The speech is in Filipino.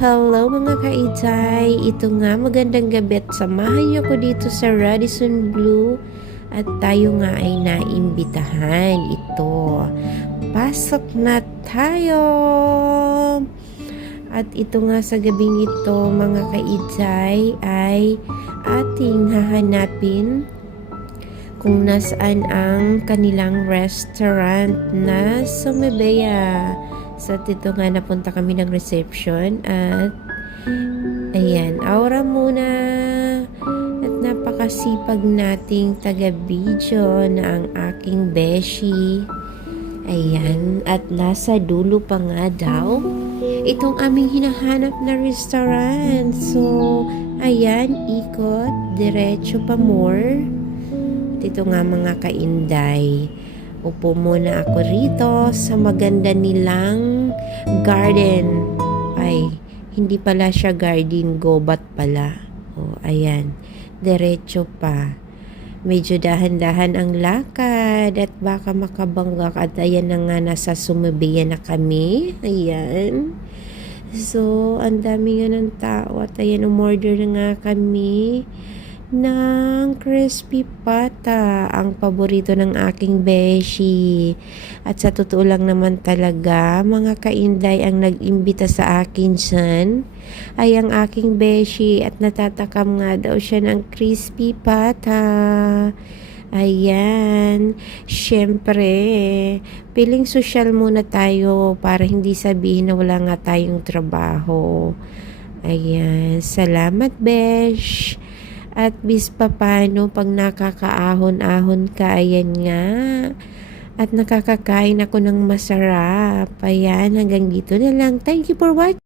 Hello mga kaitay, ito nga magandang gabi at samahan niyo ko dito sa Radisson Blu at tayo nga ay naimbitahan. Ito, pasok na tayo! At ito nga sa gabing ito mga kaitay ay ating hahanapin kung nasaan ang kanilang restaurant na Sumebea. So, dito nga napunta kami ng reception at ayan, aura muna at napakasipag nating taga-video na ang aking beshi. Ayan, at nasa dulo pa nga daw itong aming hinahanap na restaurant. So, ayan, ikot, diretso pa more. At ito nga mga kainday, upo muna ako rito sa maganda nilang garden. Ay, hindi pala siya garden, gobat pala. O, ayan. Diretso pa. Medyo dahan-dahan ang lakad at baka makabangga. At ayan na nga, nasa Sumebea na kami. Ayan. So, ang dami nga ng tao. At ayan, umorder na nga kami ng crispy pata, ang paborito ng aking beshi. At sa totoo lang naman talaga, mga kainday, ang nag-imbita sa akin dyan ay ang aking beshi at natatakam nga daw siya ng crispy pata. Ayan, syempre, piling social muna tayo para hindi sabihin na wala nga tayong trabaho. Ayan, salamat besh. At bis pa paano pag nakakaahon-ahon ka, ayan nga. At nakakakain ako ng masarap. Ayan, hanggang dito na lang. Thank you for watching.